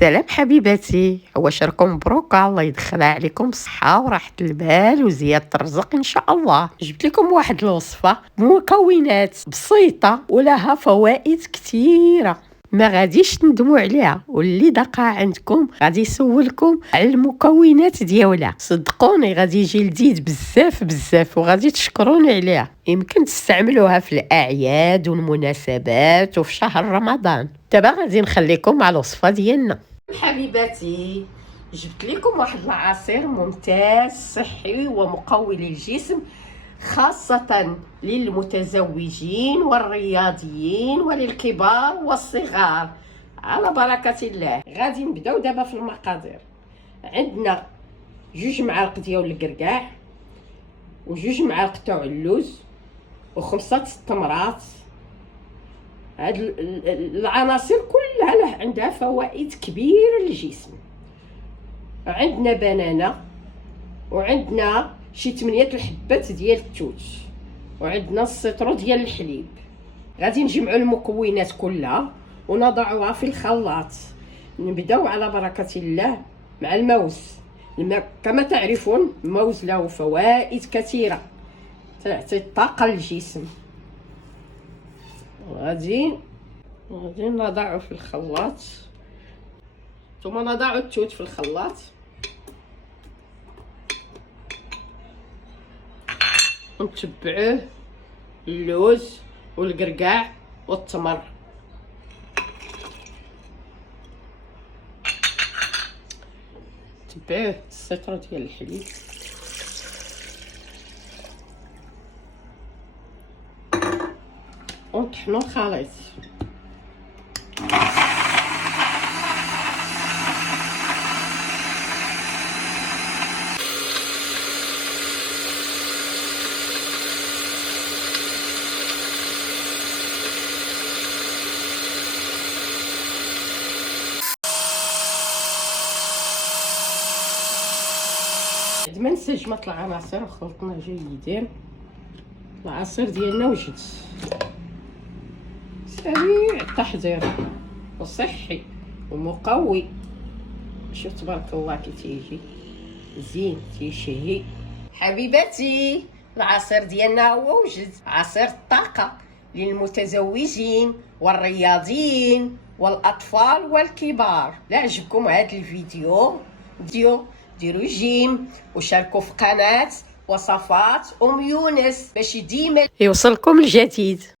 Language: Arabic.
سلام حبيباتي، واش راكم مبروكة؟ الله يدخلها عليكم بالصحة وراحة البال وزيادة الرزق إن شاء الله. جبت لكم واحد الوصفة بمكونات بسيطة ولها فوائد كثيرة، ما غاديش تندموا عليها، واللي دقا عندكم غادي يسولكم على المكونات ديالها. صدقوني غادي يجي لذيذ بزاف بزاف وغادي تشكروني عليها. يمكن تستعملوها في الأعياد والمناسبات وفي شهر رمضان. دابا غادي نخليكم مع الوصفة ديالنا. حبيباتي، جبت لكم واحد العصير ممتاز صحي ومقوي للجسم، خاصة للمتزوجين والرياضيين وللكبار والصغار. على بركة الله. غادي نبداو دابا في المقادير. عندنا 2 معالق ديال القرقاع و2 معالق تاع اللوز و5 التمرات. هاد العناصر كلها عندها فوائد كبيره للجسم. عندنا بنانه وعندنا شي 8 الحبات ديال التوت وعندنا السطرو ديال الحليب. غادي نجمعوا المكونات كلها ونضعوها في الخلاط. نبداو على بركه الله مع الموز. كما تعرفون الموز له فوائد كثيره، تعطي الطاقه للجسم. غادي نضعه في الخلاط، ثم نضع التوت في الخلاط ونتبعوه اللوز والقرقاع والتمر. تبعوه السطر ديال الحليب ونطحنوا الخليط. بعد ما انسجمت العناصر وخلطنا جيدين، العصير ديالنا وجد سريع التحضير وصحي ومقوي. شوف تبارك الله كي تيجي زين تيشهي. حبيباتي، العصير ديالنا هو وجد، عصير الطاقة للمتزوجين والرياضيين والأطفال والكبار. لا عجبكم هذا الفيديو ديروا جيم وشاركوا في قناة وصفات يونس باش ديما يوصلكم الجديد.